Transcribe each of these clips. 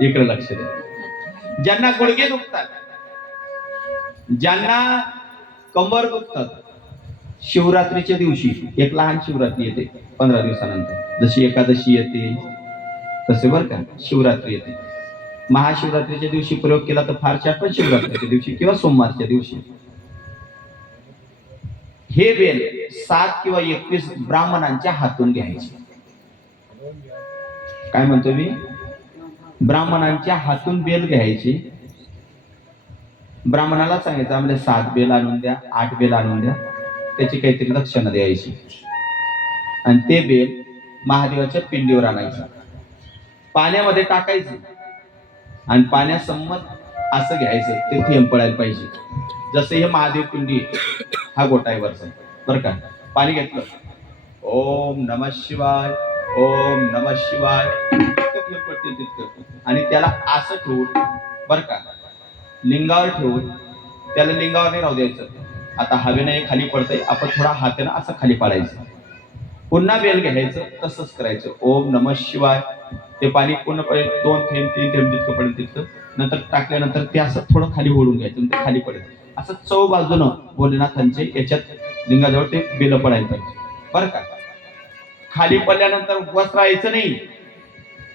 इकडे लक्ष द्या. ज्यांना गुडघे दुखतात ज्यांना कंबर दुखतात शिवरात्रीच्या दिवशी एक लहान शिवरात्री येते पंधरा दिवसानंतर. जशी एकादशी येते तसे बर का शिवरात्री येते. महाशिवरात्रीच्या दिवशी प्रयोग केला तर फारशा पण शिवरात्रीच्या दिवशी किंवा सोमवारच्या दिवशी. हे बेल सात किंवा एकवीस ब्राह्मणांच्या हातून घ्यायचे. काय म्हणतो मी? ब्राह्मणांच्या हातून बेल घ्यायची. ब्राह्मणाला सांगायचं आम्हाला सात बेल आणून द्या आठ बेल आणून द्या. त्याची काहीतरी लक्षणं द्यायची. आणि ते बेल महादेवाच्या पिंडीवर आणायचं. पाण्यामध्ये टाकायचं. आणि पाण्यासंमत असं घ्यायचं. ते थेंब पडायला पाहिजे. जसं हे महादेव पिंडी हा गोटा आहे वरचा. बरं का? पाणी घेतलं. ओम नम शिवाय ओम नम शिवाय. पडतील तितकं आणि त्याला असं ठेवून बरं का? लिंगावर ठेवून त्याला लिंगावर नाही राहू द्यायचं. आता हवेनं हे खाली पडतंय आपण थोडा हातानं असं खाली पाडायचं. पुन्हा बेल घ्यायचं तसंच करायचं. ओम नम शिवाय. ते पाणी पूर्णपणे दोन थेंब तीन थेंब जितकं पडेल तितकं. नंतर टाकल्यानंतर ते असं थोडं खाली ओढून घ्यायचं नंतर ते खाली पडेल. असं चौ बाजूनं भोलेनाथांचे याच्यात लिंगाजवळ ते बेल पडायला पाहिजे. बरं का? खाली पडल्यानंतर उपवास राहायचं नाही.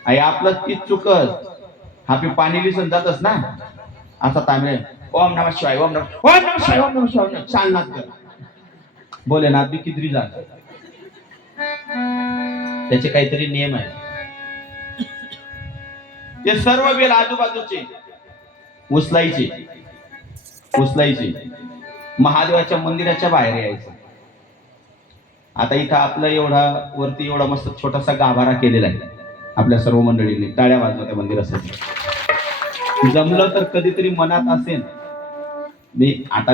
आई आपलं ती चुकत हा पी पाणी लिसून जातच ना? असा तामिळ ओम नम शिवाय ओम नम ओम नम शिवाय ओम नम शिवाय चालनाथ कर भोलेनाथ बी किती जात त्याचे काहीतरी नियम आहे ते सर्व बेल आजूबाजूचे उचलायचे. उचलायची महादेवाच्या मंदिराच्या बाहेर यायचं. आता इथं आपलं एवढा वरती एवढा मस्त छोटासा गाभारा केलेला आहे. आपल्या सर्व मंडळींनी टाळ्या वाजवा त्या मंदिरासाठी. जमलं तर कधीतरी मनात असेल. मी आता